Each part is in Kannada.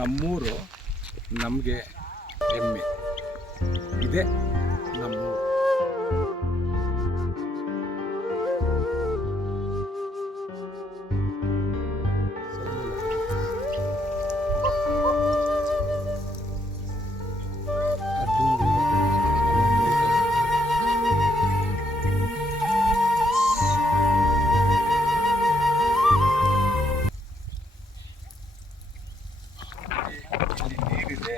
ನಮ್ಮೂರು ನಮಗೆ ಹೆಮ್ಮೆ. ಇದೇ ನಮ್ಮೂರು. ಇಲ್ಲಿ ನೀರಿದೆ.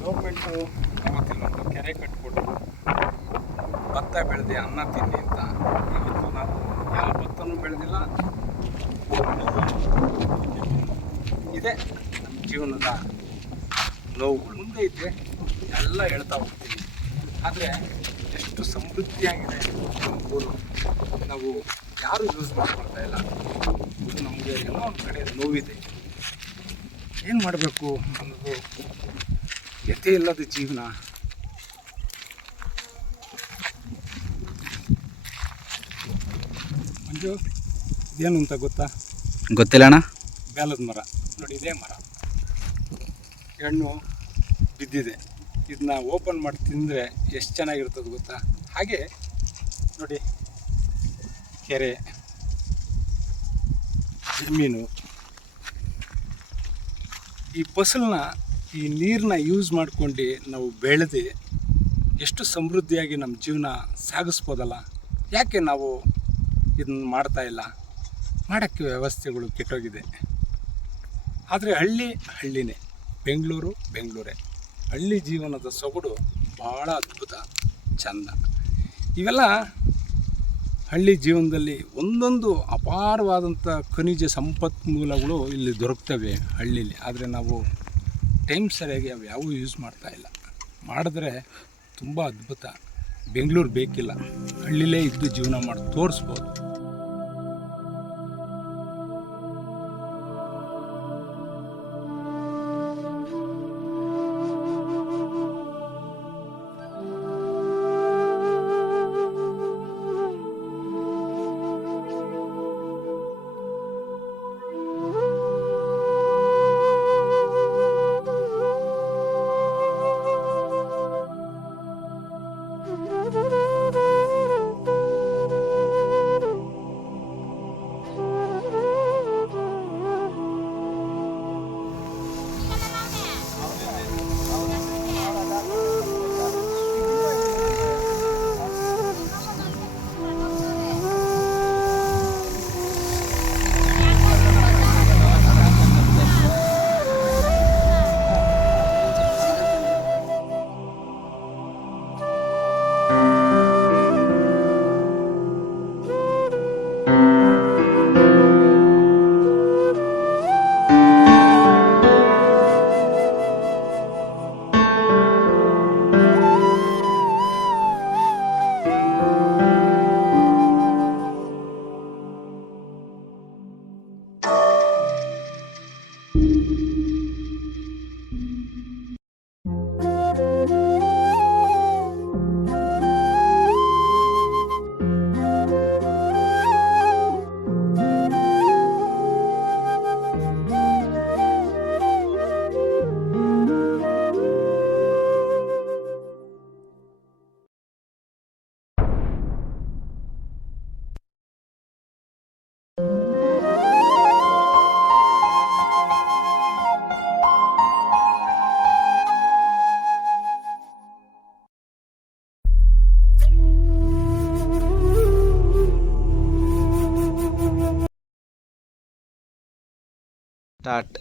ಗೌರ್ಮೆಂಟು ಅವತ್ತಿಲ್ಲೊಂದು ಕೆರೆ ಕಟ್ಕೊಟ್ಟು ಭತ್ತ ಬೆಳೆದೆ ಅನ್ನ ತಿನ್ನಿ ಅಂತ. ಇವತ್ತು ನಾವು ಯಾವ ಭತ್ತನೂ ಬೆಳೆದಿಲ್ಲ. ಇದೆ ನಮ್ಮ ಜೀವನದ ನೋವುಗಳು. ಮುಂದೆ ಇದೆ ಎಲ್ಲ ಹೇಳ್ತಾ ಹೋಗ್ತೀವಿ. ಆದರೆ ಎಷ್ಟು ಸಮೃದ್ಧಿಯಾಗಿದೆ ನಮ್ಮ ಊರು, ನಾವು ಯಾರು ಯೂಸ್ ಮಾಡ್ಕೊಳ್ತಾ ಇಲ್ಲ. ಇದು ನಮಗೆ ಏನೋ ಒಂದು ಕಡೆ ನೋವಿದೆ. ಏನು ಮಾಡಬೇಕು ಅನ್ನೋದು ಯಥೆ ಇಲ್ಲದ ಜೀವನ. ಮಂಜು, ಇದೇನು ಅಂತ ಗೊತ್ತಿಲ್ಲ ಅಣ್ಣ. ಬೇಲದ ಮರ ನೋಡಿ, ಇದೇ ಮರ ಹಣ್ಣು ಬಿದ್ದಿದೆ. ಇದನ್ನ ಓಪನ್ ಮಾಡಿ ತಿಂದರೆ ಎಷ್ಟು ಚೆನ್ನಾಗಿರ್ತದೆ ಗೊತ್ತಾ. ಹಾಗೆ ನೋಡಿ, ಕೆರೆ, ಜಮೀನು, ಈ ಫಸಲನ್ನ, ಈ ನೀರನ್ನ ಯೂಸ್ ಮಾಡ್ಕೊಂಡು ನಾವು ಬೆಳೆದು ಎಷ್ಟು ಸಮೃದ್ಧಿಯಾಗಿ ನಮ್ಮ ಜೀವನ ಸಾಗಿಸ್ಬೋದಲ್ಲ. ಯಾಕೆ ನಾವು ಇದನ್ನು ಮಾಡ್ತಾ ಇಲ್ಲ? ಮಾಡೋಕ್ಕೆ ವ್ಯವಸ್ಥೆಗಳು ಕೆಟ್ಟೋಗಿದೆ. ಆದರೆ ಹಳ್ಳಿನೇ, ಬೆಂಗಳೂರೇ. ಹಳ್ಳಿ ಜೀವನದ ಸೊಗಡು ಭಾಳ ಅದ್ಭುತ, ಚೆಂದ. ಇವೆಲ್ಲ ಹಳ್ಳಿ ಜೀವನದಲ್ಲಿ ಒಂದೊಂದು ಅಪಾರವಾದಂಥ ಖನಿಜ ಸಂಪನ್ಮೂಲಗಳು ಇಲ್ಲಿ ದೊರಕ್ತವೆ ಹಳ್ಳೀಲಿ. ಆದರೆ ನಾವು ಟೈಮ್ ಸರಿಯಾಗಿ ಅವು ಯಾವೂ ಯೂಸ್ ಮಾಡ್ತಾ ಇಲ್ಲ. ಮಾಡಿದ್ರೆ ತುಂಬ ಅದ್ಭುತ. ಬೆಂಗಳೂರು ಬೇಕಿಲ್ಲ, ಹಳ್ಳಿಲೇ ಇದ್ದು ಜೀವನ ಮಾಡಿ ತೋರಿಸ್ಬೋದು. ಸ್ಟಾರ್ಟ್.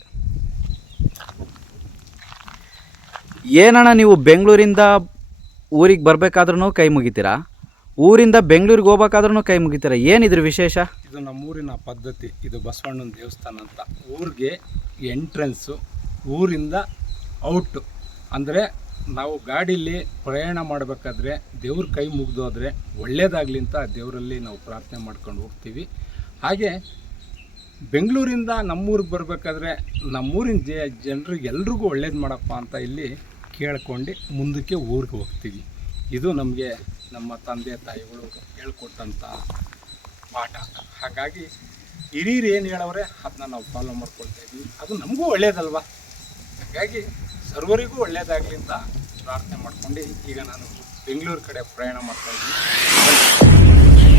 ಏನಣ್ಣ ನೀವು ಬೆಂಗಳೂರಿಂದ ಊರಿಗೆ ಬರಬೇಕಾದ್ರೂ ಕೈ ಮುಗಿತೀರಾ, ಊರಿಂದ ಬೆಂಗಳೂರಿಗೆ ಹೋಗ್ಬೇಕಾದ್ರೂ ಕೈ ಮುಗಿತೀರಾ? ಏನಿದ್ರ ವಿಶೇಷ? ಇದು ನಮ್ಮೂರಿನ ಪದ್ಧತಿ. ಇದು ಬಸವಣ್ಣನ ದೇವಸ್ಥಾನ ಅಂತ. ಊರಿಗೆ ಎಂಟ್ರೆನ್ಸು, ಊರಿಂದ ಔಟು. ಅಂದರೆ ನಾವು ಗಾಡೀಲಿ ಪ್ರಯಾಣ ಮಾಡಬೇಕಾದ್ರೆ ದೇವ್ರ ಕೈ ಮುಗಿದೋದ್ರೆ ಒಳ್ಳೆಯದಾಗಲಿ ಅಂತ ದೇವರಲ್ಲಿ ನಾವು ಪ್ರಾರ್ಥನೆ ಮಾಡ್ಕೊಂಡು ಹೋಗ್ತೀವಿ. ಹಾಗೆ ಬೆಂಗಳೂರಿಂದ ನಮ್ಮೂರಿಗೆ ಬರಬೇಕಾದ್ರೆ ನಮ್ಮೂರಿನ ಜನರಿಗೆ ಎಲ್ರಿಗೂ ಒಳ್ಳೇದು ಮಾಡಪ್ಪ ಅಂತ ಇಲ್ಲಿ ಕೇಳ್ಕೊಂಡು ಮುಂದಕ್ಕೆ ಊರಿಗೆ ಹೋಗ್ತೀವಿ. ಇದು ನಮಗೆ ನಮ್ಮ ತಂದೆ ತಾಯಿಗಳು ಹೇಳ್ಕೊಟ್ಟಂಥ ಪಾಠ. ಹಾಗಾಗಿ ಹಿರಿಯರು ಏನು ಹೇಳವ್ರೆ ಅದನ್ನ ನಾವು ಫಾಲೋ ಮಾಡ್ಕೊಳ್ತಾ ಇದ್ವಿ. ಅದು ನಮಗೂ ಒಳ್ಳೇದಲ್ವಾ. ಹಾಗಾಗಿ ಸರ್ವರಿಗೂ ಒಳ್ಳೇದಾಗಲಿ ಅಂತ ಪ್ರಾರ್ಥನೆ ಮಾಡ್ಕೊಂಡು ಈಗ ನಾನು ಬೆಂಗಳೂರು ಕಡೆ ಪ್ರಯಾಣ ಮಾಡ್ತಾ ಇದ್ದೀನಿ.